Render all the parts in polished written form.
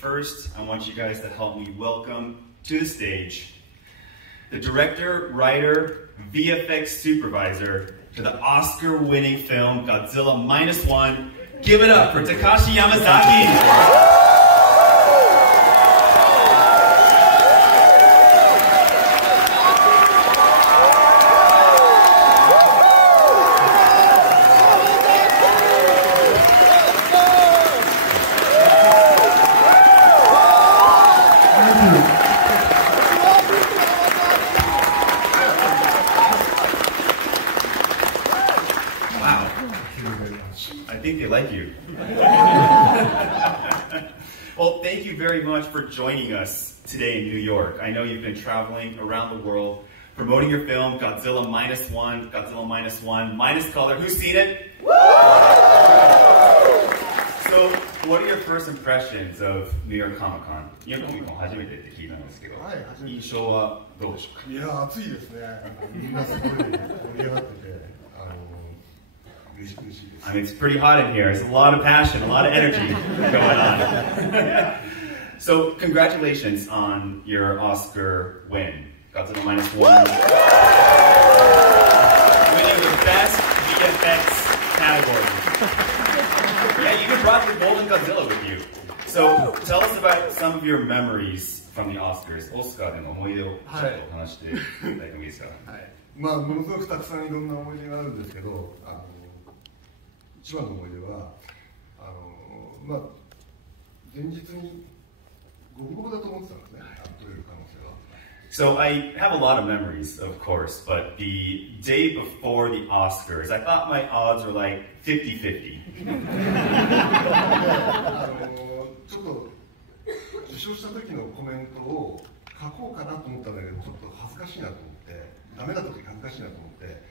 First, I want you guys to help me welcome to the stage the director, writer, VFX supervisor to the Oscar-winning film Godzilla Minus One. Give it up for Takashi Yamazaki. I think they like you. Well, thank you very much for joining us today in New York. I know you've been traveling around the world promoting your film, Godzilla Minus One, Godzilla Minus One, minus color. Who's seen it? So, what are your first impressions of New York Comic Con? ニューヨークコミックコン初めてって聞いたんですけど、印象はどうでしょうか？いや、暑いですね。みんなすごい盛り上がってて、I mean, it's pretty hot in here. There's a lot of passion, a lot of energy going on. So, congratulations on your Oscar win, Godzilla Minus One. Winning the best VFX category. Yeah, you even brought your golden Godzilla with you. So, tell us about some of your memories from the Oscars. Oscar での思い出をちょっと話していただいてもいいですか？はい。まあ、ものすごくたくさんいろんな思い出があるんですけど、一番の思い出はまあ、前日に五分五分だと思ってたんですね、取れる可能性は。So I have a lot of memories, of course, but the day before the Oscars, I thought my odds were like 50-50. ちょっと受賞した時のコメントを書こうかなと思ったんだけど、ちょっと恥ずかしいなと思って、ダメだった時恥ずかしいなと思って、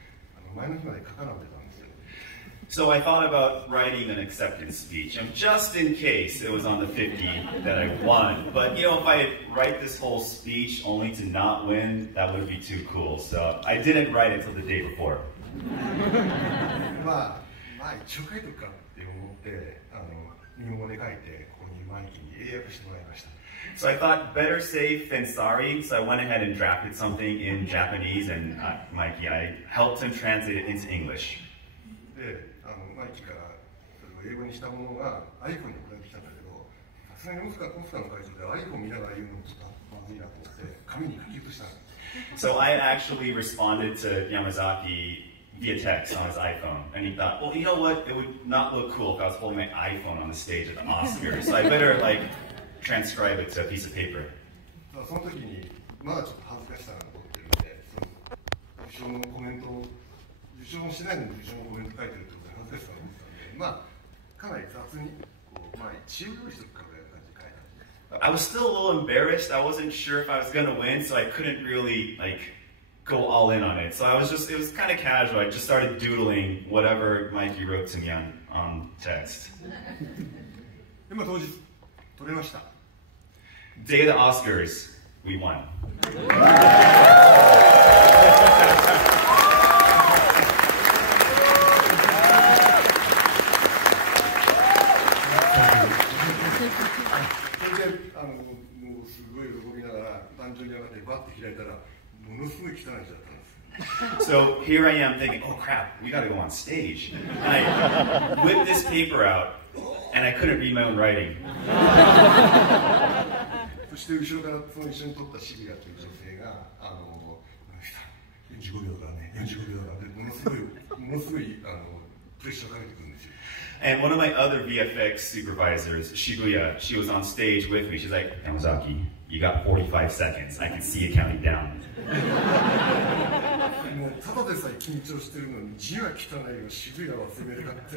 前の日まで書かなかったんですよ。So I thought about writing an acceptance speech, and just in case it was on the 50 that I won. But you know, if I write this whole speech only to not win, that would be too cool. So I didn't write it till the day before. まあ一応書いとくかって思って、日本語で書いてここにマイキーに英訳してもらいました。So I thought better safe than sorry. So I went ahead and drafted something in Japanese, and Mikey, I helped him translate it into English. でマイキーからそれを英語にしたものが iPhone に送られてきたんだけど、さすがにオスカーの会長で iPhone 見ながら言うのもちょっとまずいなと思って紙に書き写したんです。So I actually responded to Yamazaki via text on his iPhone, and he thought, well, you know what? It would not look cool if I was holding my iPhone on the stage at the Oscars. So I better like transcribe it to a piece of paper. その時にまだちょっと恥ずかしさが残ってるので、受賞のコメントを受賞もしないのに受賞のコメント書いてるってことで恥ずかしさが残ってたんで、まあかなり雑にこう一応用意しておくかぐらいの感じで書いたんで。I was still a little embarrassed. I wasn't sure if I was gonna win, so I couldn't really like go all in on it. So it was kind of casual. I just started doodling whatever Mikey wrote to me on text. でも当日取れました。Day of the Oscars, we won. もうすごい喜びながら壇上に上がってバッて開いたらものすごい汚い字だったんです。So here I am thinking, oh crap, we gotta go on stage. And I whipped this paper out, and I couldn't read my own writing. そして後ろからその一緒に撮ったシビアという女性が45秒だからね、45秒だからね、ものすごいプレッシャーをかけてくるんですよ。And one of my other VFX supervisors, Shibuya, she was on stage with me. She's like, Yamazaki, you got 45 seconds. I can see you counting down. もうただでさえ緊張してるのに字は汚いよ、渋谷は攻めるまで、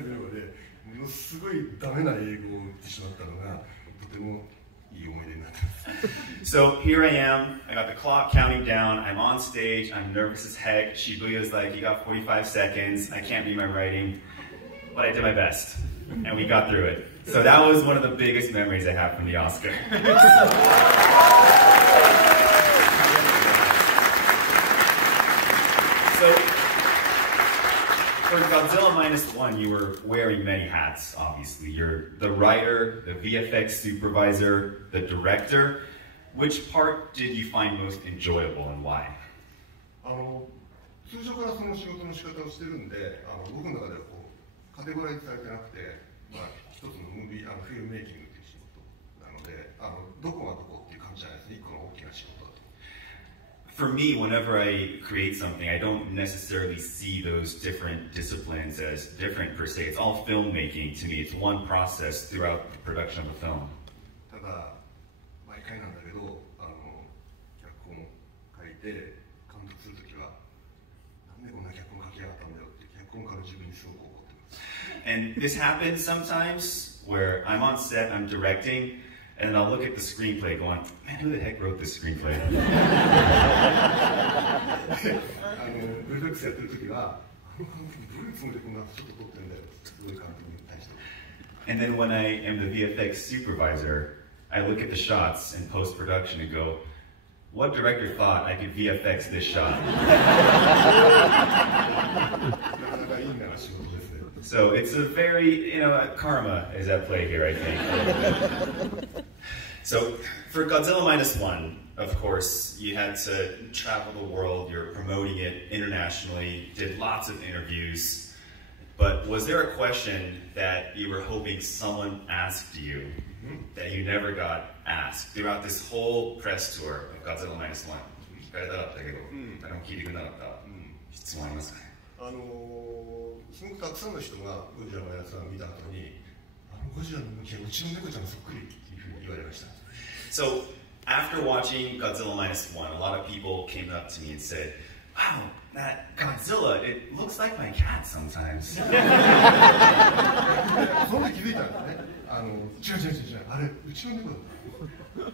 ものすごいダメな英語を打ってしまったのがとてもいい思い出になってます。So here I am, I got the clock counting down, I'm on stage, I'm nervous as heck. Shibuya's like, you got 45 seconds, I can't read my writing. But I did my best, and we got through it. So that was one of the biggest memories I have from the Oscar. So for Godzilla Minus One, you were wearing many hats, obviously. You're the writer, the VFX supervisor, the director. Which part did you find most enjoyable and why? 通常からその仕事の仕方をしてるんで、僕の中ではこうカテゴライズされてなくて、一つのムービー、フィルムメイキングという仕事なので、どこがどこっていう感じじゃないですね。一個の大きな仕事だと。For me, whenever I create something, I don't necessarily see those different disciplines as different per se. It's all filmmaking to me. It's one process throughout the production of a film. ただ、毎回なんだけど、脚本を書いて監督するときは、なんでこんな脚本書きやがったんだよって脚本家の自分にすごく怒ってます。And this happens sometimes where I'm on set, I'm directing, and I'll look at the screenplay going, man, who the heck wrote this screenplay? VFX やってるときは、どういうつもりでこんなちょっと撮ってるんだよ、すごい監督に対して。And then when I am the VFX supervisor, I look at the shots in post-production and go, what director thought I could VFX this shot? So it's a very, karma is at play here, I think. So for Godzilla Minus One, of course, you had to travel the world, you're promoting it internationally, did lots of interviews. But was there a question that you were hoping someone asked you that you never got asked throughout this whole press tour of Godzilla Minus One? 聞かれたかったけど、誰も聞いてくれなかった質問ありますかね？すごくたくさんの人がゴジラマイナスワンを見た後に、ゴジラの動きはうちの猫ちゃんそっくりっていうふうに言われました。So after watching Godzilla Minus One, a lot of people came up to me and said, wow, that Godzilla, it looks like my cat sometimes. そんで気づいたんですね。違う、あれ、うちの猫だ。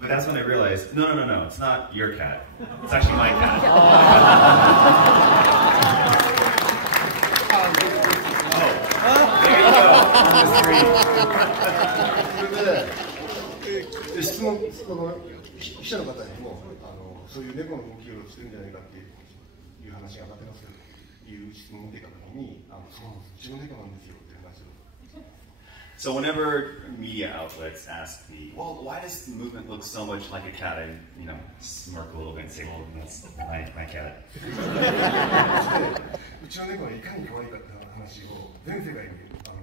But that's when I realized, no, it's not your cat. It's actually my cat. There you go, on the screen. それで、質問、記者の方にも、そういう猫の動きをしてるんじゃないかっていう話が上がってますけど、いう質問を受けたときに、そうなんです、うちの猫なんですよっていう話を。So whenever media outlets ask me, well, why does the movement look so much like a cat? I, smirk a little bit and say, well, that's my cat. うちの猫がいかに可愛いかって話を全世界に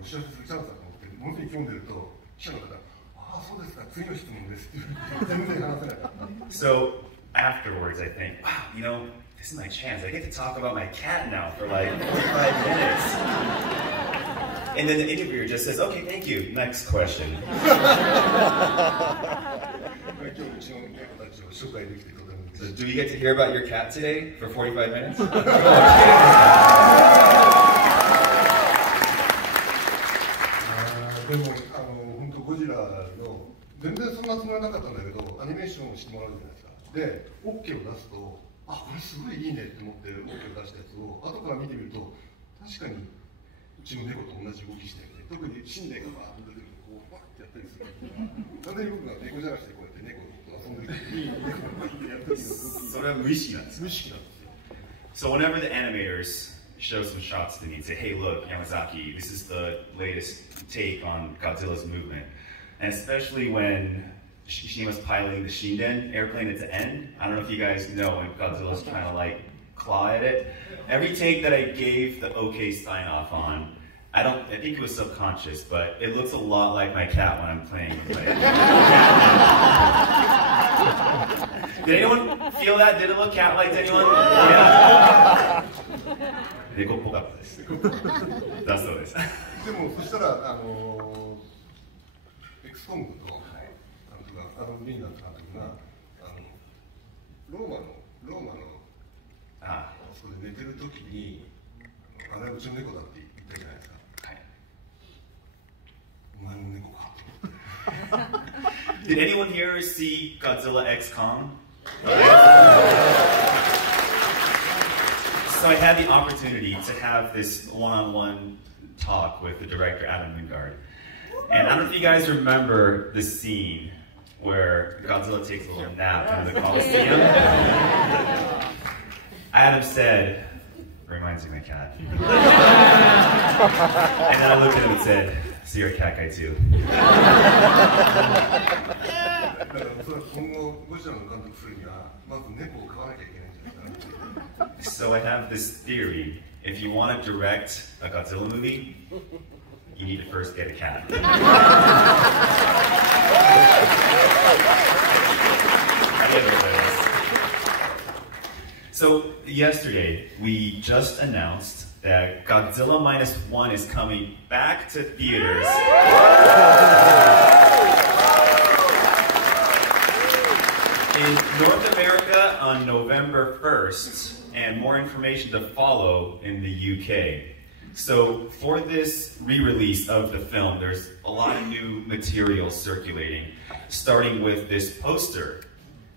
知らせするチャンスだと思って、本当に興んでると、記者の方、ああ、そうですか、次の質問ですって全然話せなかった。So afterwards, I think, wow, this is my chance. I get to talk about my cat now for like 45 minutes. And then the interviewer just says, okay, thank you. Next question. So do we get to hear about your cat today for 45 minutes? でも本当ゴジラの全然そんなつもりはなかったんだけど、アニメーションをしてもらうじゃないですか。で、OK を出すと、あ、これすごいいいねって思って OK を出したやつを後から見てみると、確かにうちの猫と同じ動きしてるね。特に心霊がバーッと出てくるとこうバッてやったりする。完全に僕が猫じゃなくてこうやって猫と遊んでる時に猫がやったりする。それは無意識なんです。無意識なんですよ。So whenever the animators show some shots to me and say, hey, look, Yamazaki, this is the latest take on Godzilla's movement. And especially when she was piloting the Shinden airplane at the end. I don't know if you guys know when Godzilla's trying to like claw at it. Every take that I gave the OK sign off on, I think it was subconscious, but it looks a lot like my cat when I'm playing with it. Did anyone feel that? Did it look cat-like to anyone? Yeah. 猫っぽかったです。だそうです。でもそしたらXコムの監督がリンダー監督がローマのあそこで寝てる時にあれはうちの猫だって言ったじゃないですか。はい。お前の猫か。Did anyone here see Godzilla X Kong? So I had the opportunity to have this one-on-one talk with the director, Adam Wingard. And I don't know if you guys remember the scene where Godzilla takes a little nap in the Coliseum. Adam said, reminds me of my cat. And then I looked at him and said, so you're a cat guy too. So I have this theory. If you want to direct a Godzilla movie, you need to first get a cat. So yesterday, we just announced that Godzilla Minus One is coming back to theaters. In North America on November 1st, and more information to follow in the UK. So for this re-release of the film, there's a lot of new material circulating, starting with this poster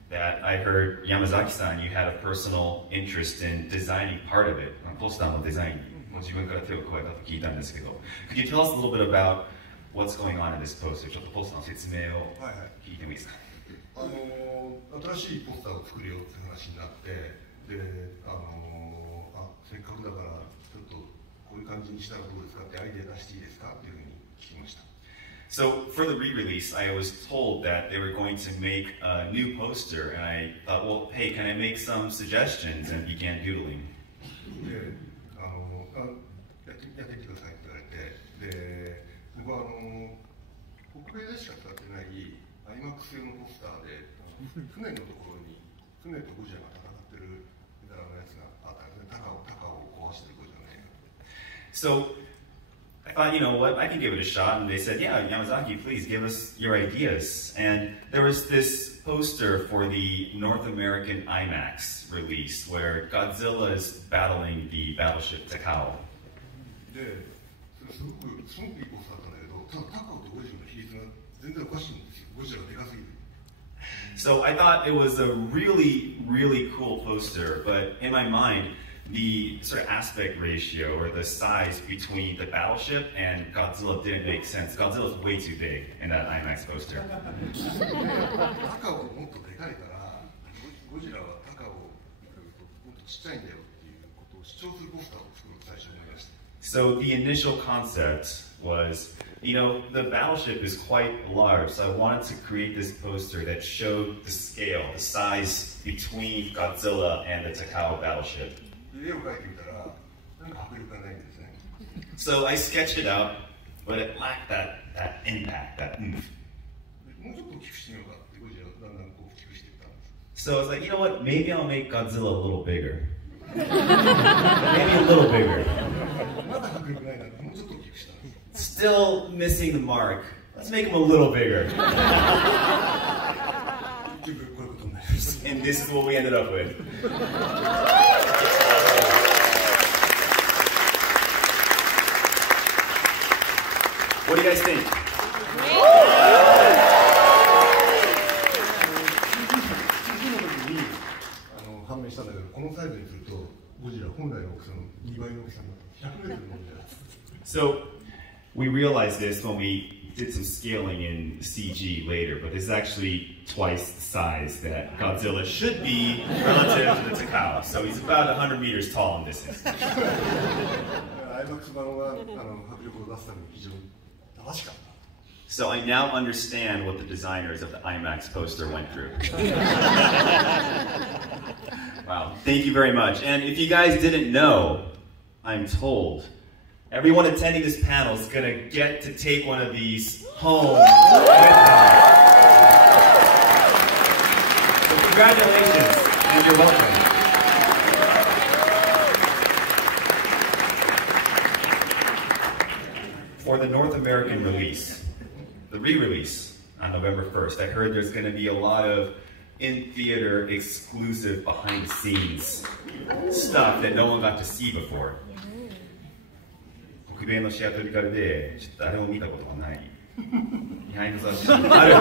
that I heard Yamazaki-san, you had a personal interest in designing part of it. Posterのデザインも自分から手を加えたと聞いたんですけど、Could you tell us a little bit about what's going on in this poster? ちょっとポスターの説明を聞いてもいいですか？新しいポスターを作るよって話になって、で、せっかくだからちょっとこういう感じにしたらどうですかってアイデア出していいですかっていうふうに聞きました。So for the re-release, I was told that they were going to make a new poster, and I thought, well, hey, can I make some suggestions? And began doodling. で、やってみてくださいって言われて、で、僕は北米でしか使ってない IMAX 用のポスターで、船のところに船とゴジラが戦ってるみたいなやつがあったんですね。タカを壊してるゴジラの映画。So I thought, you know what, I can give it a shot. And they said, yeah, Yamazaki, please give us your ideas. And there was this poster for the North American IMAX release where Godzilla is battling the battleship Takao. で、それすごくいいポスターだったんだけど、ただタカオとゴジラの比率が全然おかしいんですよ。ゴジラがでかすぎる。So I thought it was a really, really cool poster, but in my mind, the sort of aspect ratio or the size between the battleship and Godzilla didn't make sense. Godzilla's way too big in that IMAX poster. タカオはもっとでかいから、ゴジラはタカオもっとちっちゃいんだよっていうことを主張するポスターを作ると最初に思いました。So the initial concept was, you know, the battleship is quite large, so I wanted to create this poster that showed the scale, the size between Godzilla and the Takao battleship. 絵を描いてみたら、なんか迫力がないんですね。So I sketched it out, but it lacked that impact, that oomph. もうちょっと大きくしてみようかってゴジラをだんだんこう大きくしていったんです。So I was like, you know what, maybe I'll make Godzilla a little bigger. Maybe a little bigger. まだ迫力ないなってもうちょっと大きくしたんです。Still missing the mark. Let's make him a little bigger. And this is what we ended up with. What do you guys think? 判明したんだけど、このサイズにするとゴジラ本来の大きさの2倍の大きさになって100メートルのゴジラです。So we realized this when we did some scaling in CG later, but this is actually twice the size that Godzilla should be relative to the Takao. So he's about 100 meters tall in this instance. IMAX 版は迫力を出すために非常に正しかった。So I now understand what the designers of the IMAX poster went through. Wow, thank you very much. And if you guys didn't know, I'm told everyone attending this panel is going to get to take one of these home with them. So congratulations, and you're welcome. For the North American release, the re-release on November 1st, I heard there's going to be a lot of in-theater exclusive behind-the-scenes stuff that no one got to see before. 北米のシアトリカルでちょっとあれを見たことがない。ビハインドザシーンある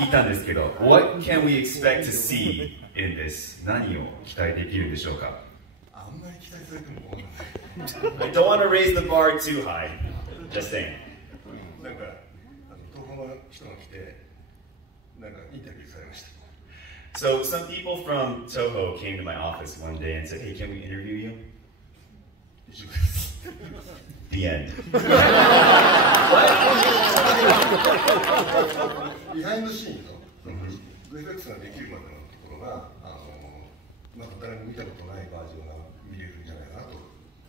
聞いたんですけど、What can we expect to see in this? 何を期待できるでしょうか？あんまり期待されてもわからない。I don't want to raise the bar too high. Just saying. なんか東宝の人が来て、なんかインタビューされました。So some people from Toho came to my office one day and said, "Hey, can we interview you?" The end. ビハインドシーンの VFX ができるまでのところがまだ誰も見たことないバージョンが見れるんじゃないかなと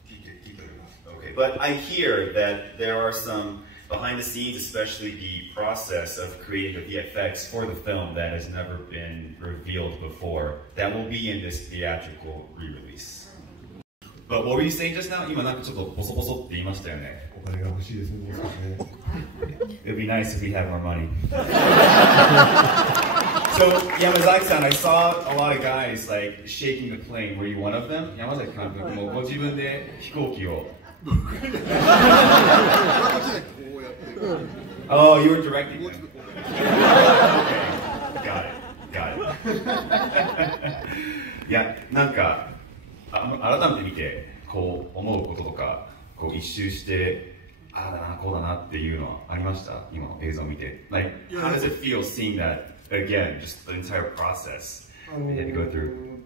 聞いております。Okay, but I hear that there are some behind the scenes, especially the process of creating the VFX for the film that has never been revealed before, that will be in this theatrical re-release. But what were you saying just now? 今なんかちょっとボソボソって言いましたよね。お金が欲しいですね。It'd be nice if we had more money. So Yamazaki-san, I saw a lot of guys like shaking the plane. Were you one of them? Yamazaki監督もご自分で飛行機を。Oh, you were directing them. Okay, got it. いや、なんか改めて見てこう思うこととか、こう一周してああだなこうだなっていうのはありました？今の映像を見て。Like, how does it feel seeing that again? Just the entire process you had to go through.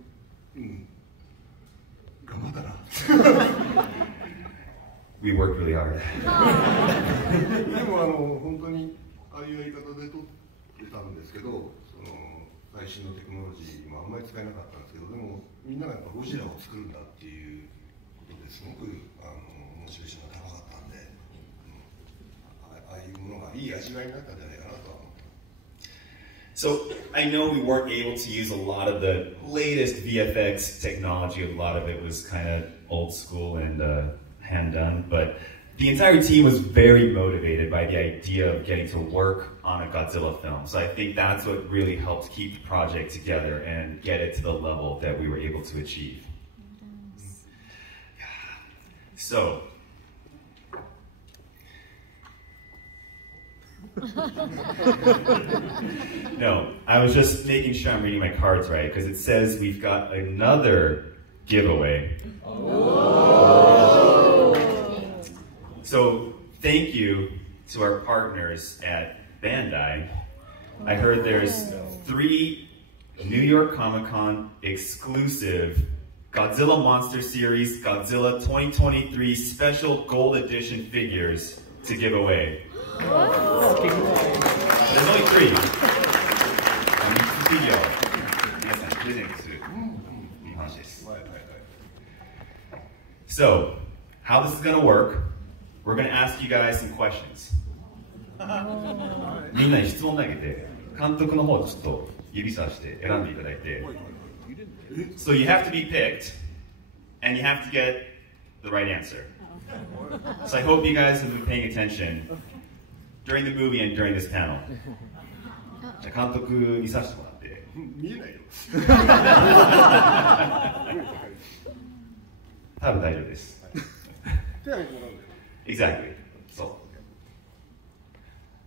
頑張ったな。We worked really hard. でも本当にああいうやり方で撮ってたんですけど、その最新のテクノロジーもあんまり使えなかったんですけど、でもみんながやっぱゴジラを作るんだっていうことですごくモチベーションが高かったんで、ああいうものがいい味わいになったんじゃないかなとは思ってます。So I know we weren't able to use a lot of the latest VFX technology. A lot of it was kind of old school and hand done, but the entire team was very motivated by the idea of getting to work on a Godzilla film. So I think that's what really helped keep the project together and get it to the level that we were able to achieve. So, no, I was just making sure I'm reading my cards right, because it says we've got another giveaway. So thank you to our partners at Bandai. I heard there's 3 New York Comic Con exclusive Godzilla Monster Series Godzilla 2023 Special Gold Edition figures to give away. There's only 3. So, how this is going to work, we're going to ask you guys some questions. みんなに質問投げて、監督の方ちょっと指さして選んでいただいて。So you have to be picked, and you have to get the right answer. So I hope you guys have been paying attention during the movie and during this panel. じゃあ監督にさせてもらって。見えないよ。多分大丈夫です。Exactly. So.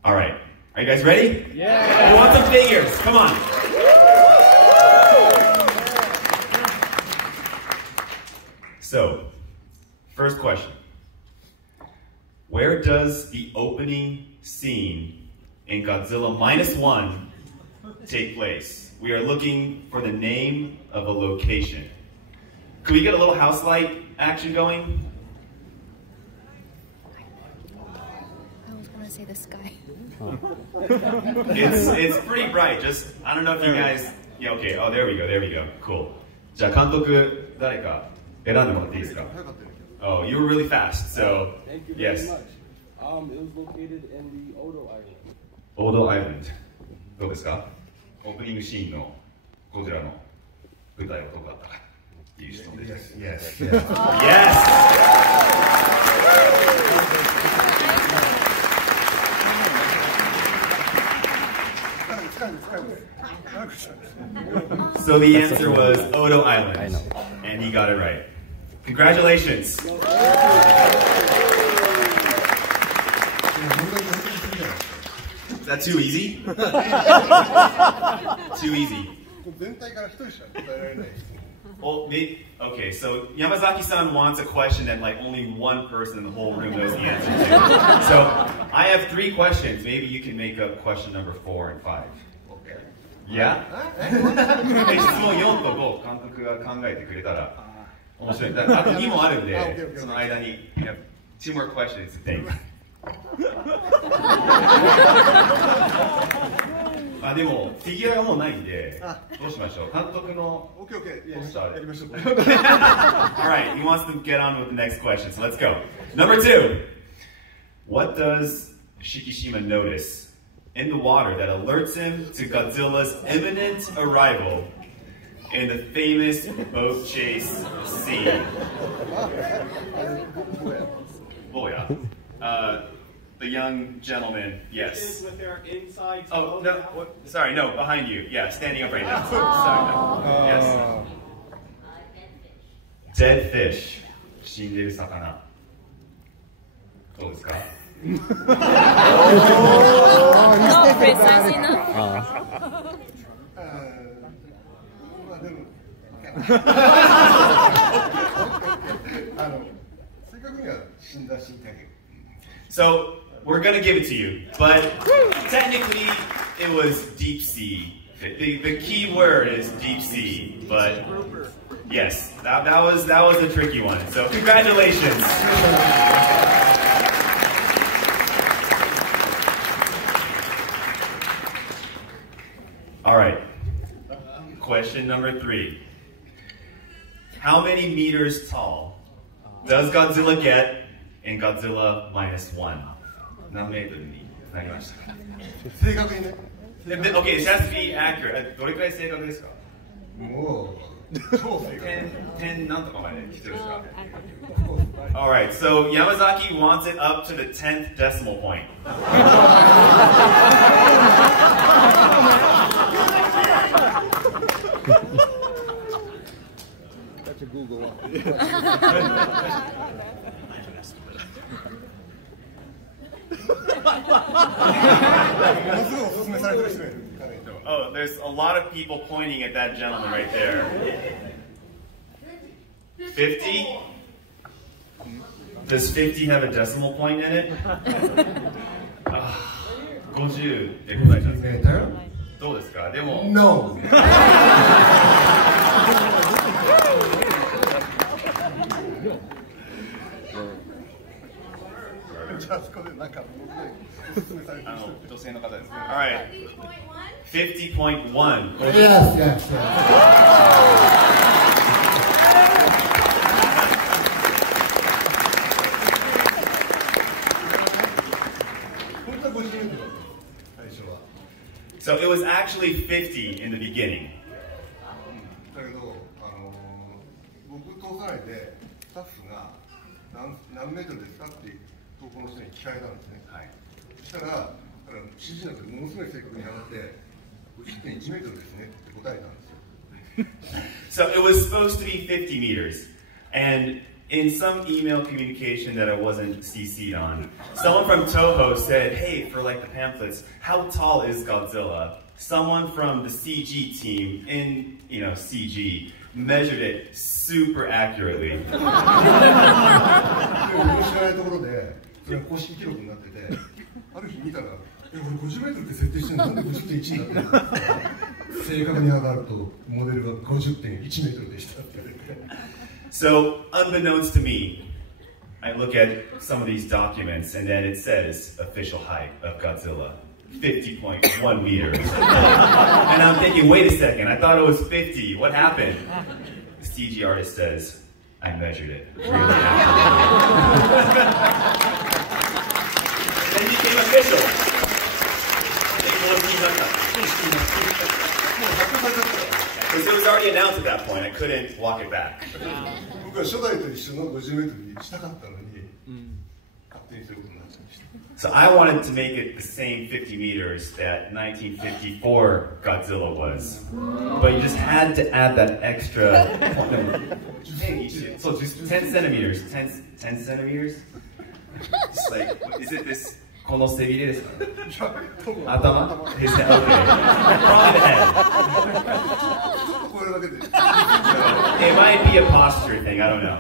All right. Are you guys ready? Yeah. Who wants some figures? Come on. So, first question. Where does the opening scene in Godzilla Minus One take place? We are looking for the name of a location. Could we get a little house light action going? I was gonna say the sky. It's pretty bright. Just I don't know if you guys. Yeah. Okay. Oh, there we go. There we go. Cool. じゃあ監督誰か選んでもらっていいですか? Oh, you were really fast. So Thank you yes. very much. It was located in the Odo Island. Odo Island. どうですか? オープニングシーンのゴジラの舞台はどこだったかっていう質問です。Yes. Yes. So the answer was Odo Island, and he got it right. Congratulations. Is that too easy? Too easy. 全体から一人しか答えられない。 Well, maybe, okay, so Yamazaki-san wants a question that like only one person in the whole room knows the answer to. So I have 3 questions. Maybe you can make up question number 4 and 5. Okay. いや質問4と5監督が考えてくれたら面白い。だからあと2もあるんでその間に two more questions to think あでもフィギュアがもうないんでどうしましょう。監督のポスターでやりましょう。Alright, he wants to get on with the next question, so let's go. Number 2. What does Shikishima notice in the water that alerts him to Godzilla's imminent arrival in the famous boat chase scene? Boya. The young gentleman, yes. With their inside. Oh, no, sorry, no, behind you. Yeah, standing up right now. Sorry, yes. Dead fish. 死んでる魚。どうですか Not precise enough. 正確には死んだ死んだけど。So, we're gonna give it to you, but technically it was deep sea. The key word is deep sea, but yes, that was a tricky one. So congratulations. All right. Question number 3. How many meters tall does Godzilla get in Godzilla Minus One? 何メートルになりましたか？正確にね。Okay, it has to be accurate. どれくらい正確ですか？もう超正確。10なんとかまで来てるんですか？ Alright, so Yamazaki wants it up to the 10th decimal point. That's a Google one. ものすごいおすすめされてる人がいる。Oh, there's a lot of people pointing at that gentleman right there. 50? Does 50 have a decimal point in it? 50で答えたんですけどどうですか？でも No! 女性の方ですね。Alright. 50.1. Yes, yes, yes. 本当は50メートルだった最初は。So it was actually 50 in the beginning. だけど、僕通さないでスタッフが何メートルですかって投稿の人に聞かれたんですね。はい。そしたら指示の時ものすごい正確に話して 50.1 メートルですねって答えたんですよ。So it was supposed to be 50 meters, and in some email communication that I wasn't CC'd on, someone from Toho said, "Hey, for like the pamphlets, how tall is Godzilla?" Someone from the CG team in CG measured it super accurately. 知らないところでそれが公式記録になってて、ある日見たら、俺50メートルって設定してるのなんで 50.1 になってるの？正確に上がるとモデルが 50.1 メートルでしたって言われて。So, unbeknownst to me, I look at some of these documents and then it says official height of Godzilla, 50.1 meters. And I'm thinking, wait a second, I thought it was 50. What happened? The CG artist says, I measured it. Really Then it became official. Because it was already announced at that point, I couldn't walk it back. 僕は初代と一緒の50メートルにしたかったのに、勝手にそういうことになっちゃいました。So I wanted to make it the same 50 meters that 1954 Godzilla was. But you just had to add that extra... So just 10 centimeters. 10 centimeters? It's like, is it this... この背びれですか？頭？ His head. Okay. Probably the head. It might be a posture thing. I don't know.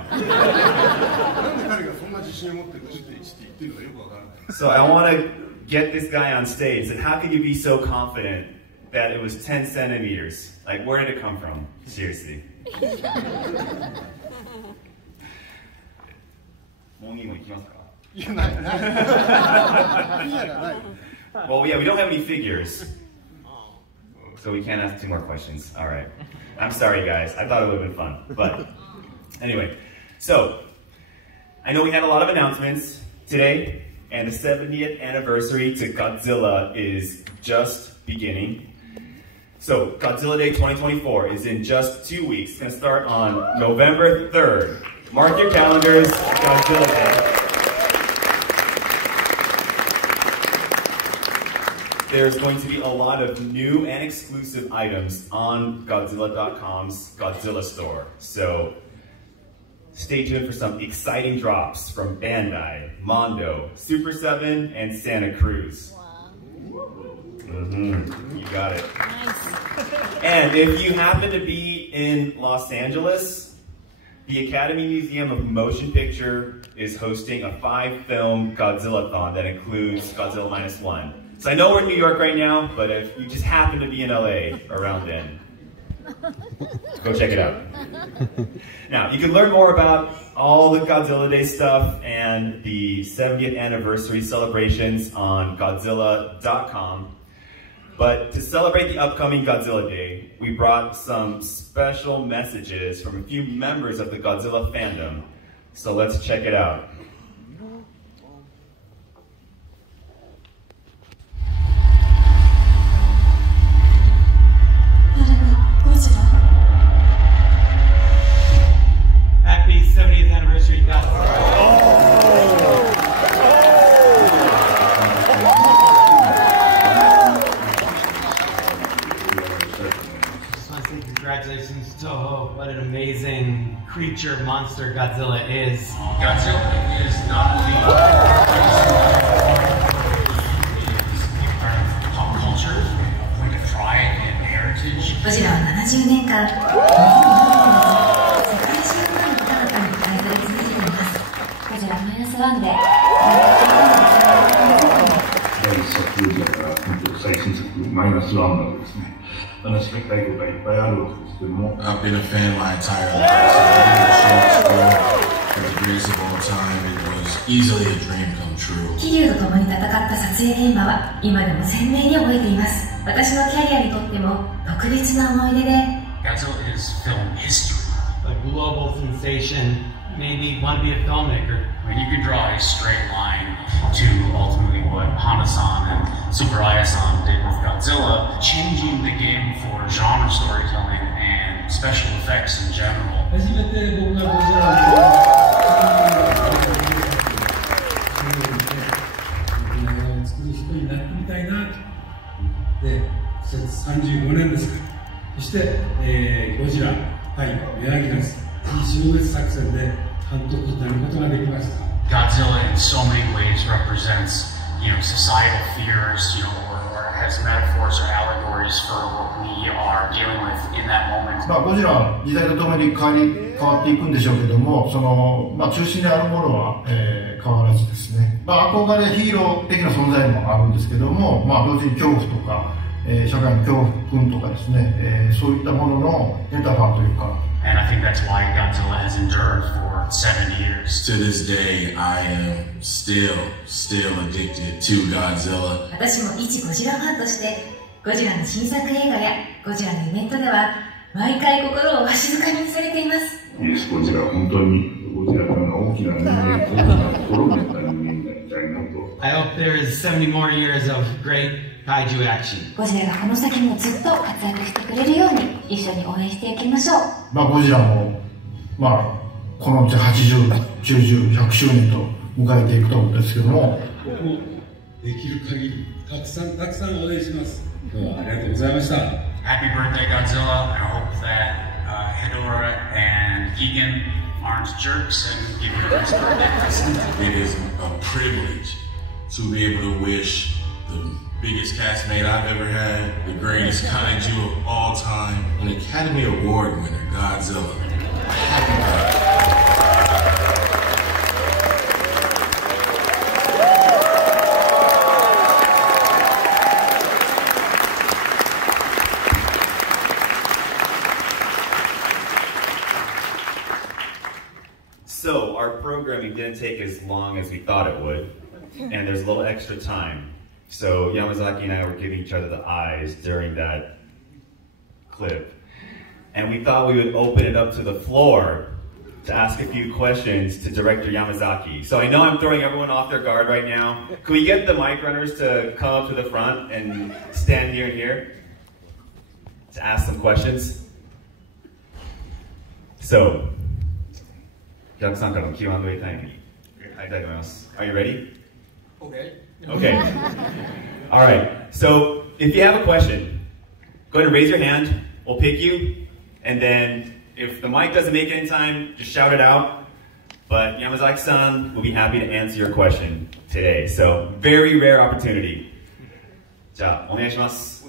So I want to get this guy on stage. And how can you be so confident that it was 10 centimeters. Like, where did it come from? Seriously. Well, yeah, we don't have any figures, so we can't ask 2 more questions. All right. I'm sorry, guys. I thought it would have been fun. But anyway, so I know we had a lot of announcements today, and the 70th anniversary to Godzilla is just beginning. So Godzilla Day 2024 is in just 2 weeks. It's going to start on November 3rd. Mark your calendars, Godzilla Day. There's going to be a lot of new and exclusive items on Godzilla.com's Godzilla store. So stay tuned for some exciting drops from Bandai, Mondo, Super 7, and Santa Cruz. You got it. Nice. And if you happen to be in Los Angeles, the Academy Museum of Motion Picture is hosting a 5-film Godzilla-thon that includes Godzilla Minus One. So I know we're in New York right now, but if you just happen to be in LA around then, go check it out. Now, you can learn more about all the Godzilla Day stuff and the 70th anniversary celebrations on Godzilla.com. But to celebrate the upcoming Godzilla Day, we brought some special messages from a few members of the Godzilla fandom. So let's check it out. Happy 70th anniversary, Godzilla. Congratulations, Toho. What an amazing creature, monster Godzilla is. Godzilla is not only pop culture, with pride and heritage. ゴジラは70年間、世界中の方々に愛され続けています。ゴジラマイナスワンで、第1作から本当最新作マイナスワンまでですね、話したいことがいっぱいあるわけですけども。I've been a fan my entire life. So for the greatest of all time, it was easily a dream come true. 桐生と共に戦った撮影現場は今でも鮮明に覚えています。私のキャリアにとっても特別な思い出で。Godzilla is film history. A global sensation. Maybe want to be a filmmaker. When you can draw a straight line to ultimately what Hana-san and Tsuburaya-san did with Godzilla, changing the game for genre storytelling and special effects in general. 初めて僕がゴジラを作る人になってみたいなで、35年ですから。そして、ゴジラ対メアギラス消滅作戦で監督になることができました。Godzilla in so many ways represents, societal fears, or has metaphors or allegories for what we are dealing with in that moment. ゴジラは時代とともに変わっていくんでしょうけども、中心であるものは、変わらずですね。憧れヒーロー的な存在もあるんですけども、同時に恐怖とか、社会の恐怖訓とかですね、そういったもののメタファーというか。And I think that's why Godzilla has endured for 7 years. To this day, I am still addicted to Godzilla. 私も一ゴジラファンとして、ゴジラの新作映画やゴジラのイベントでは、毎回心をわしづかみにされています。イエスゴジラは本当にゴジラのような大きな人間、大きな心を持った人間になりたいなと。I hope there is 70 more years of great kaiju action. ゴジラがこの先もずっと活躍してくれるように一緒に応援していきましょう。ゴジラもこのうち80、90、100周年と迎えていくと思うんですけども、できる限りたくさん応援します。今日はありがとうございました。Happy birthday, Godzilla. I hope that Hedora and Keegan aren't jerks and give you a nice birthday present. It is a privilege to be able to wish the biggest castmate I've ever had, the greatest kaiju of all time, an Academy Award winner, Godzilla. Happy birthday. So our programming didn't take as long as we thought it would, and there's a little extra time. So Yamazaki and I were giving each other the eyes during that clip, and we thought we would open it up to the floor to ask a few questions to Director Yamazaki. So I know I'm throwing everyone off their guard right now. Can we get the mic runners to come up to the front and stand here and here to ask some questions? So, お客さんからの Q&A タイムに入りたいと思います。Are you ready? Okay. Okay. All right. So, if you have a question, go ahead and raise your hand. We'll pick you, and then if the mic doesn't make it in time, just shout it out. But Yamazaki-san will be happy to answer your question today. So, very rare opportunity. じゃあ、お願いします。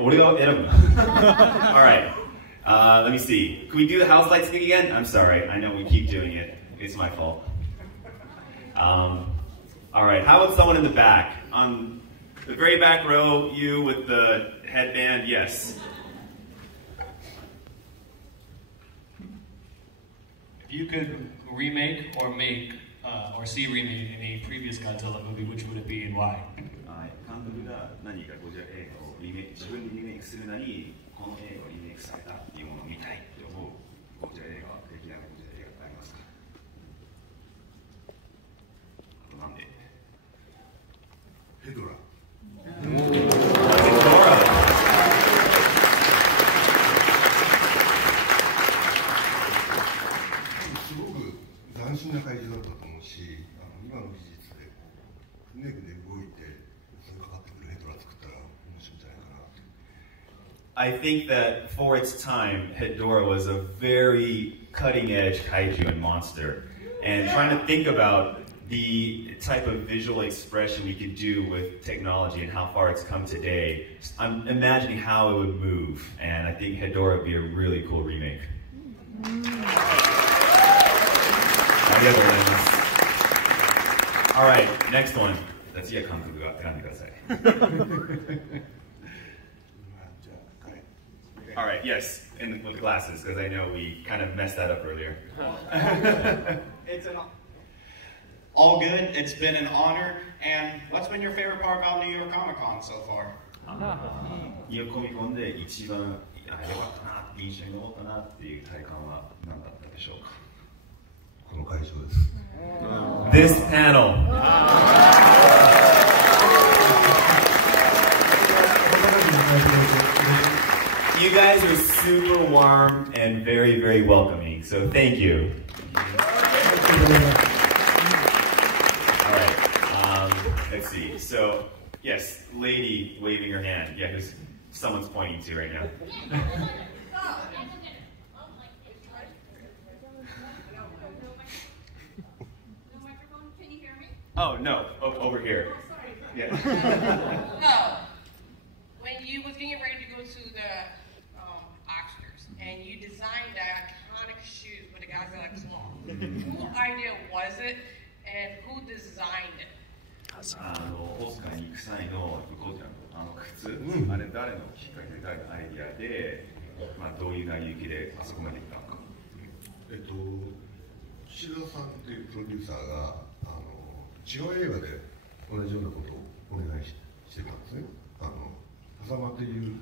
俺が選ぶのAll right. Let me see. Can we do the house lights thing again? I'm sorry. I know we keep doing it. It's my fault. All right. How about someone in the back? On the very back row, you with the headband. Yes. If you could remake or make or see remade in a previous Godzilla movie, which would it be and why? 監督が何かゴジラ映画を自分でリメイクするなり、この映画をリメイクされたっていうものを見たいと思うゴジラ映画はできないゴジラ映画ってありますか？あとなんで？ヘドラ。すごく斬新な怪獣だったと思うし、今の技術で船で動いてそれかかってくるヘドラ作ったら面白いんじゃないかな。I think that for its time, Hedorah was a very cutting-edge kaiju and monster. And trying to think about the type of visual expression we could do with technology and how far it's come today, I'm imagining how it would move. And I think Hedorah would be a really cool remake. All right, next one. Let's see. All right, yes, and with glasses, because I know we kind of messed that up earlier. It's all good. It's been an honor. And what's been your favorite part about New York Comic Con so far? ニューヨークコミックコンで一番良かったな、印象に残ったなっていう体感は何だったでしょうか？この会場です。This panel. You guys are super warm and very, very welcoming, so thank you. All right, let's see. So, yes, lady waving her hand. Yeah, who's someone's pointing to right now. Oh, no, over here. Yeah. No. When you was getting ready to go to the Oscars and you designed the iconic shoes with the Godzilla claw, whose idea was it and who designed it? オスカーに行く際のゴジラの靴、あれ誰のきっかけで誰のアイディアで、どういう成り行きであそこまで行ったのか。岸田さんというプロデューサーが違う映画で同じようなことをお願いしてたんですね。狭間という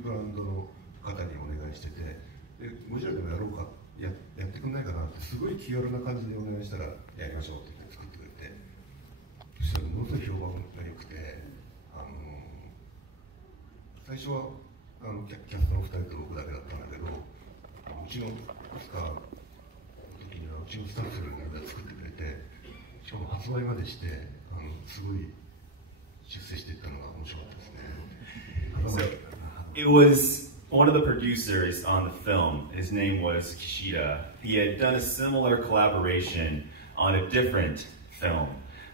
ブランドの方にお願いしてて、でゴジラでもやろうか、やってくんないかなってすごい気軽な感じでお願いしたらやりましょうって言って作ってくれて、そしたらものすごい評判が良くて、最初はキャストの2人と僕だけだったんだけど、うちのスカーの時にはうちのスタッフがみんな作ってくれて、しかも発売までして、すごい出世していったのが面白かったですね。So, it was one of the producers on the film. His name was Kishida. He had done a similar collaboration on a different film.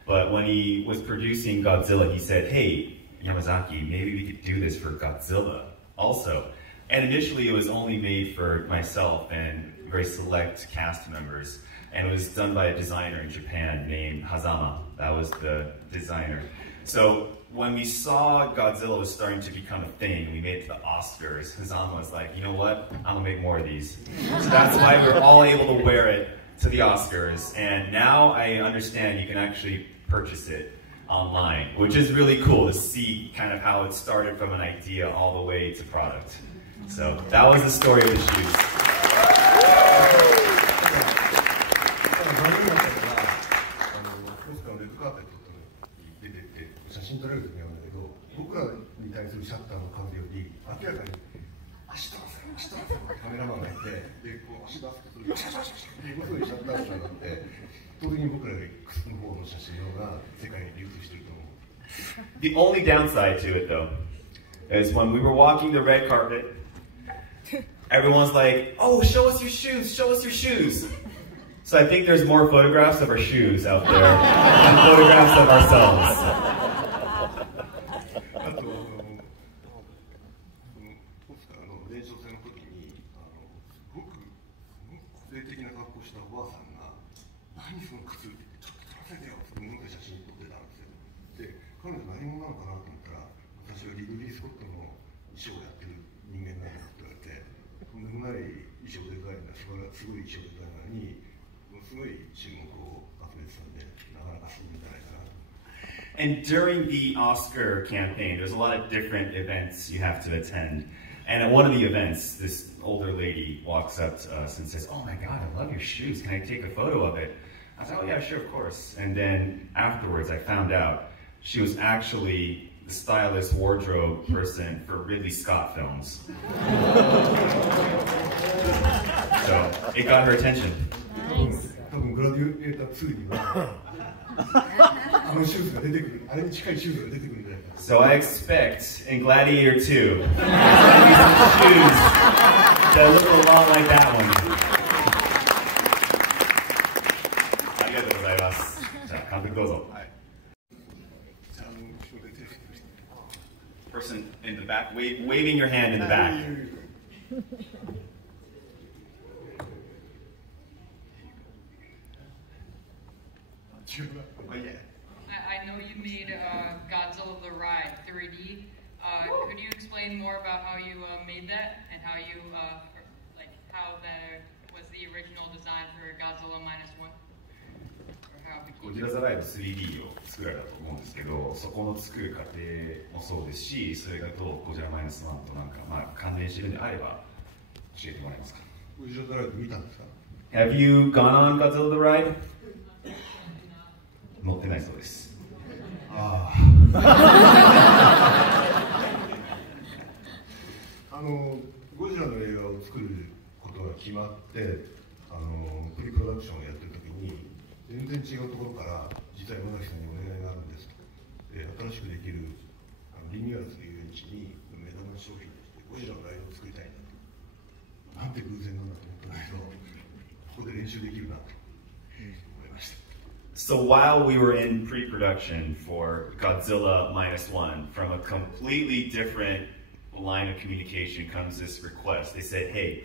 But when he was producing Godzilla, he said, hey, Yamazaki, maybe we could do this for Godzilla also. And initially it was only made for myself and very select cast members. And it was done by a designer in Japan named Hazama. That was the designer. So when we saw Godzilla was starting to become a thing, we made it to the Oscars, Hazama was like, you know what, I'm gonna make more of these. So that's why we were all able to wear it to the Oscars, and now I understand you can actually purchase it online, which is really cool to see kind of how it started from an idea all the way to product. So that was the story of the shoes. 写真撮れる時なんだけど、僕らに対するシャッターの数より明らかに足出せカメラマンがいて、でこう足出すとするとシャシャシャシャっていうことでシャッターがあって、当然僕らよりの方の写真の方が世界に流通してると思う。The only downside to it though is when we were walking the red carpet, everyone's like, "Oh, show us your shoes, show us your shoes." So I think there's more photographs of our shoes out there than photographs of ourselves. ポスターの練習戦の時にすごく個性的な格好したおばあさんが「何その靴ちょっと撮らせてよ」って思って写真撮ってたんですよ。で彼女何者なのかなと思ったら、私はリドリー・スコットの衣装をやってる人間なんだって言われて、とんでもない衣装デザイナー、すごい衣装デザイナーにすごい注目を集めてたんで、なかなかすごいんじゃないかな。And during the Oscar campaign, there's a lot of different events you have to attend. And at one of the events, this older lady walks up to us and says, "Oh my God, I love your shoes. Can I take a photo of it?" I said, "Oh yeah, sure, of course." And then afterwards, I found out she was actually the stylist wardrobe person for Ridley Scott films. So it got her attention. Nice. 多分グラディエーター2にはあのシューズが出てくる、あれに近いシューズが出てくるんじゃないか。So I expect in Gladiator 2, there's going to be some shoes that look a lot like that one. ありがとうございます。じゃあ監督どうぞ。Person in the back, waving your hand in the back. I know you made Godzilla the Ride 3D. Could you explain more about how you made that and how you how that was the original design for Godzilla Minus One? ゴジラザライブ 3D を作られたと思うんですけど、そこの作る過程もそうですし、それがとゴジラマイナスワンとなんか関連しているのであれば教えてもらえますか。ゴジラザライブ見たんですか？ Have you gone on Godzilla the Ride? 乗ってないそうです。あゴジラの映画を作ることが決まってプリプロダクションをやってる時に全然違うところから実は山崎さんにお願いがあるんですと。で新しくできるリニューアルする遊園地に目玉商品としてゴジラのライドを作りたいんだと。なんて偶然なんだと思ったんだけど、ここで練習できるなと思いました。So while we were in pre-production for Godzilla Minus One, from a completely different line of communication comes this request. They said, "Hey,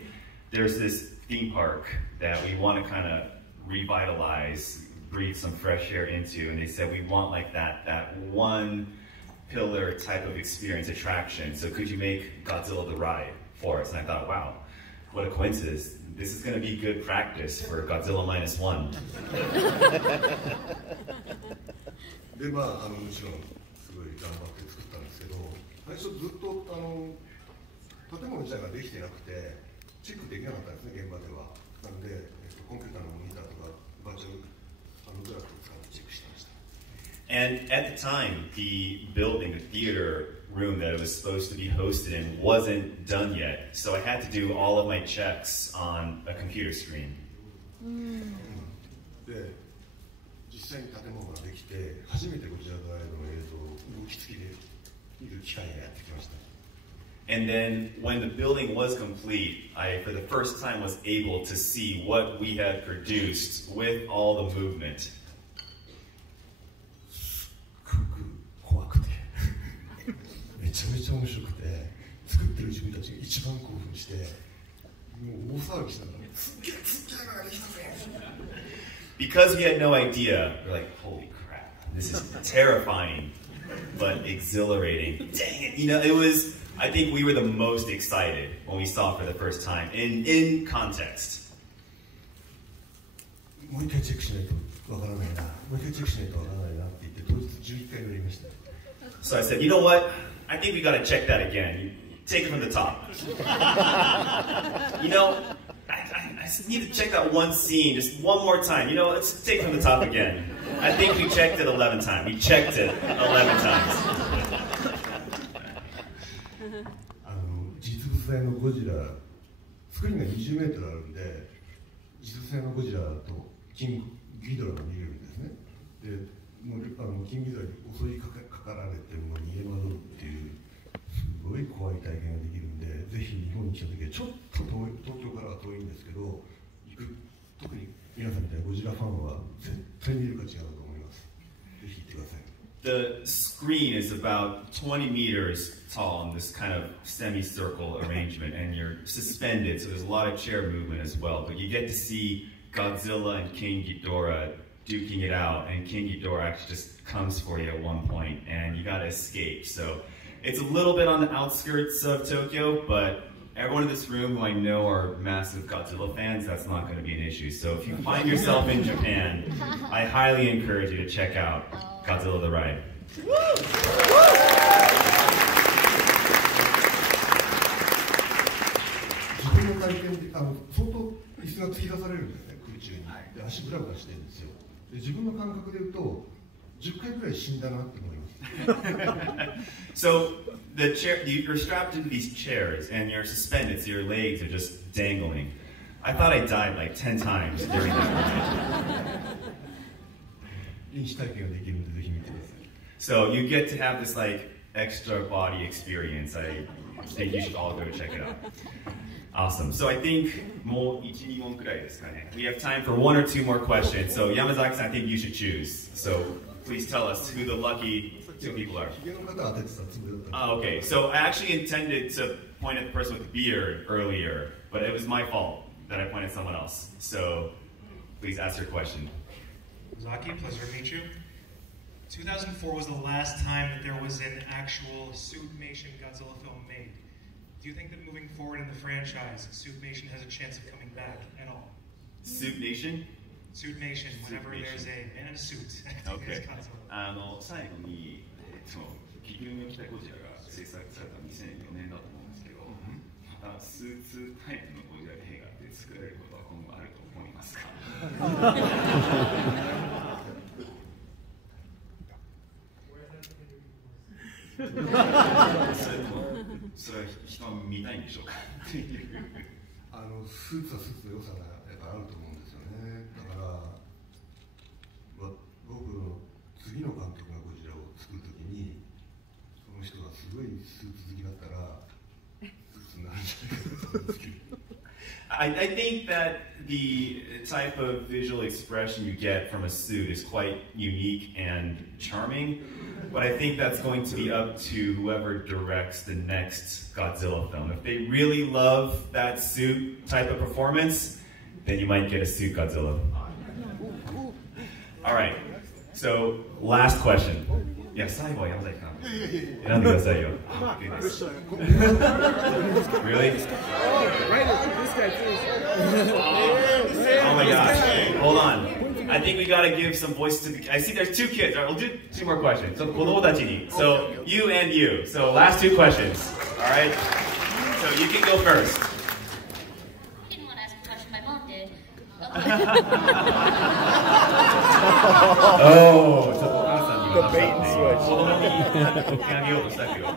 there's this theme park that we want to kind of revitalize, breathe some fresh air into," and they said, "We want like that one pillar type of experience, attraction. So could you make Godzilla the Ride for us?" And I thought, wow, what a coincidence. This is going to be good practice for Godzilla Minus One. でもちろんすごい頑張って作ったんですけど、最初ずっと建物自体ができてなくてチェックできなかったんですね、現場では。なのでコンピューターのモニターとかバーチャルグラフを使ってチェックしてました。And at the time, the building, the theater room that it was supposed to be hosted in wasn't done yet. So I had to do all of my checks on a computer screen. で、実際に建物ができて、初めてゴジラザライドの映像を動き付きで見る機会がやってきました。And then when the building was complete, I, for the first time, was able to see what we had produced with all the movement. 怖くてめちゃめちゃ面白くて、作ってる自分たちが一番興奮して、もう大騒ぎしながら「すっげえのができたぜ!」Because we had no idea, we're like, holy crap, this is terrifying, but exhilarating. Dang it, it was, I think we were the most excited when we saw it for the first time, in context. もう一回チェックしないとわからないな、もう一回チェックしないとわからないなって言って当日11回乗りました。 So I said, you know what? I think we got to check that again. You take it from the top. You know, I just need to check that one scene just one more time. You know, let's take it from the top again. I think we checked it 11 times. We checked it 11 times. 実物大のゴジラ、スクリーンが20メートルあるんで、実物大のゴジラとキングギドラが見れるんですね。で、もうキングギドラに襲いかかられても逃げ惑うっていうすごい怖い体験ができるんで、ぜひ日本に来た時はちょっと東京からは遠いんですけど、特に皆さんみたいなゴジラファンは絶対見る価値があると思います。ぜひ行ってください。The screen is about 20 meters tall in this kind of semicircle arrangement, and you're suspended, so there's a lot of chair movement as well. But you get to see Godzilla and King Ghidorah duking it out, and King Ghidorah actually just comes for you at one point, and you gotta escape. So it's a little bit on the outskirts of Tokyo, but everyone in this room who I know are massive Godzilla fans, that's not going to be an issue. So if you find yourself in Japan, I highly encourage you to check out Godzilla the Ride. 自分の体験で相当椅子が突き出されるんですね、空中に。で足ブラブラしてるんですよ。で自分の感覚で言うと10回ぐらい死んだなって思います。So the chair, you're strapped into these chairs and you're suspended, so your legs are just dangling. I thought I died like 10 times during that ride. 臨死体験ができるのでぜひ見てください。So you get to have this like extra body experience. I think you should all go check it out. Awesome. So I think more 1-2問くらいですかね. We have time for one or two more questions. So Yamazaki-san, I think you should choose. So please tell us who the lucky two people are. Oh, okay. So I actually intended to point at the person with the beard earlier, but it was my fault that I pointed at someone else. So please ask your question. Zaki, pleasure to meet you. 2004 was the last time that there was an actual Suitmation Godzilla film made. Do you think that moving forward in the franchise, Suitmation has a chance of coming back at all? Suitmation? Suitmation, whenever there's a man in a suit. Okay. 最後に気球の機体ゴジラが制作された2004年だと思うんですけど、スーツタイプのゴジラ映画って作られることは今後あると思いますか？それは人は見たいんでしょうか？スーツはスーツの良さがやっぱあると思うんですよね。だから僕の次の監督がゴジラを作るときにその人がすごいスーツ好きだったらスーツになるんじゃないかと思うんですけど。I think that the type of visual expression you get from a suit is quite unique and charming, but I think that's going to be up to whoever directs the next Godzilla film. If they really love that suit type of performance, then you might get a suit Godzilla. All right, so last question. Yeah, 最後は山崎さん。選んでくださいよ。Really? Oh my gosh. Hold on. I think we gotta give some voice to the... I see there's two kids. All right, we'll do two more questions. So, 子供たちに. So, you and you. So, last two questions. All right? So, you can go first. I didn't want to ask a question. My mom did. Oh, ちょっとお母さんにThe bait and switch. 子供に受け上げようとしたけど。申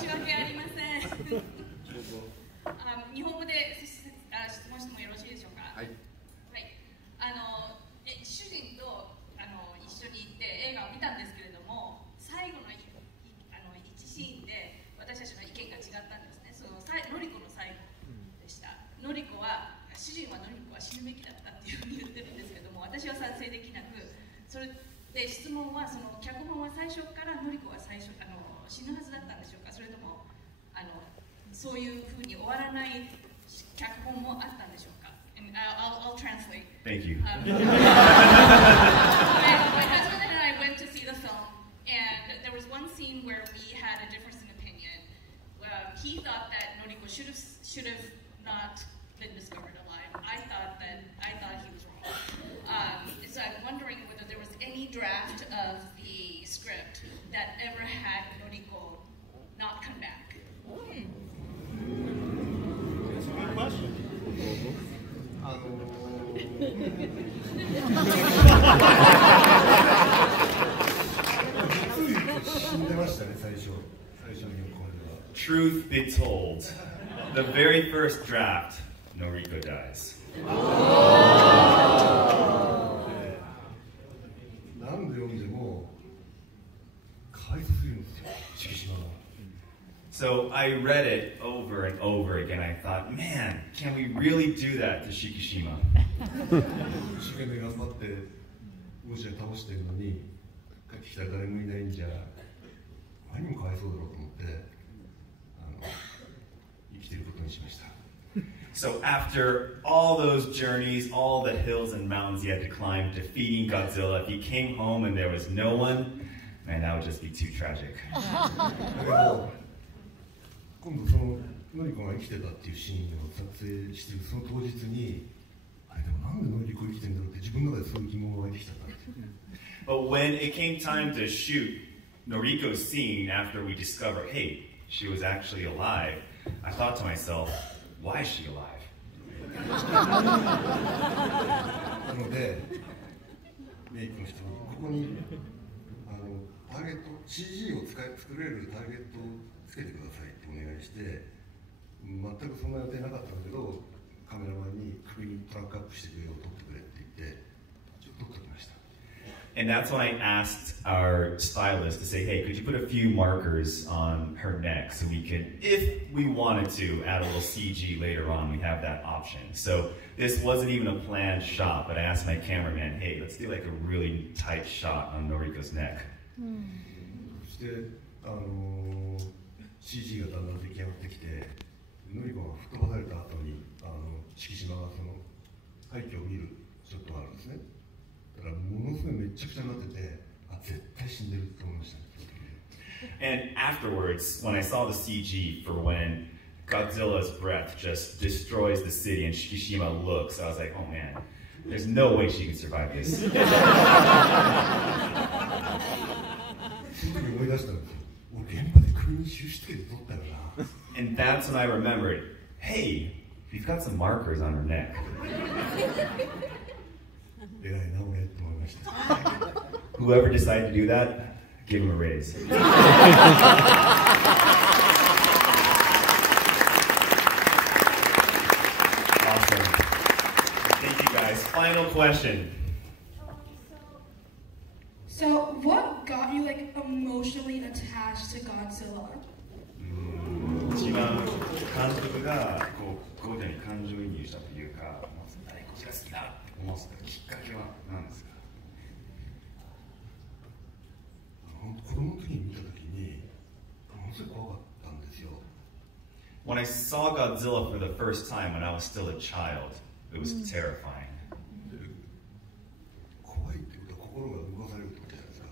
し訳ありません。日本語で質問してもよろしいでしょうか。はい。はい。主人と一緒に行って映画を見たんですけれども、最後の一シーンで私たちの意見が違ったんですね。そのノリコの最後でした。ノリコは主人はノリコは死ぬべきだったっていうふうに言ってるんですけども、私は賛成できなく、それで質問はその脚本は最初からノリコは死ぬはずだったんでしょうか、それともそういうふうに終わらない脚本もあったんでしょうか。And I'll translate. Thank you. My husband and I went to see the film, and there was one scene where we had a difference in opinion. He thought that Noriko should have not been discovered alive. I thought he was wrong. So I'm wondering whether there was any draft of the script that ever had Noriko not come back. That's a good question. 死んでましたね、最初の原稿では。Truth be told, the very first draft, Noriko dies. 何度読んでもかわいそうすぎるんですよ、敷島は。So I read it over and over again. I thought, man, can we really do that to Shikishima? 一生懸命頑張ってゴジラ倒してるのに帰ってきたら誰もいないんじゃ何もかわいそうだろうと思って生きてることにしました。 So after all those journeys, all the hills and mountains he had to climb, defeating Godzilla, if he came home and there was no one, man, that would just be too tragic. だけど今度そのノリコが生きてたっていうシーンを撮影しているその当日にあれでもなんでノリコ生きてんだろうって自分の中でそういう疑問が湧いてきちゃったんですよ。 But when it came time to shoot Noriko's scene after we discovered, hey, she was actually alive, I thought to myself, why is she alive? なのでメイクの人にここにターゲット CG を作れるターゲットをつけてくださいってお願いして全くそんな予定なかったんだけどカメラマンに首にトラックアップしてくれよ撮ってくれって言ってちょっと撮ってきました。 And that's when I asked our stylist to say, hey, could you put a few markers on her neck so we could, if we wanted to, add a little CG later on, we have that option. So this wasn't even a planned shot, but I asked my cameraman, hey, let's do like a really tight shot on Noriko's neck. そしてCG がだんだん出来上がってきてノリコが吹っ飛ばされた後に敷島がその廃墟を見るショットがあるんですね。だからものすごいめっちゃくちゃになってて絶対死んでると思いました。 And afterwards, when I saw the CG for when Godzilla's breath just destroys the city and Shikishima looks, I was like, oh man, there's no way she can survive this. その時思い出したんですよ。俺現場で首に印つけて撮ったよな。 And that's when I remembered, hey, we've got some markers on her neck. 偉いな俺って思いました。 Whoever decided to do that, give him a raise. Awesome. Thank you guys. Final question. So, what got you like emotionally attached to Godzilla? 一番監督がこうゴジラに感情移入したというか、ゴジラ好きだって思ったきっかけは何ですか？子供の時に見た時にものすごい怖かったんですよ。 When I saw Godzilla for the first time when I was still a child, it was terrifying. 怖いってことは心が動かされるってことじゃないですか。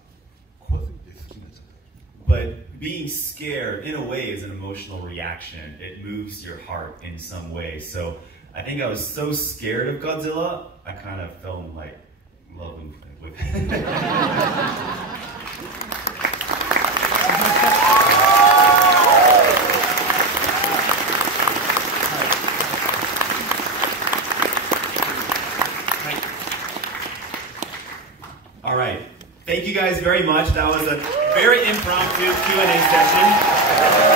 怖すぎて好きになっちゃった。 But being scared, in a way, is an emotional reaction. It moves your heart in some way. So I think I was so scared of Godzilla, I kind of fell in like love with him. All right. Thank you guys very much. That was a very impromptu Q&A session.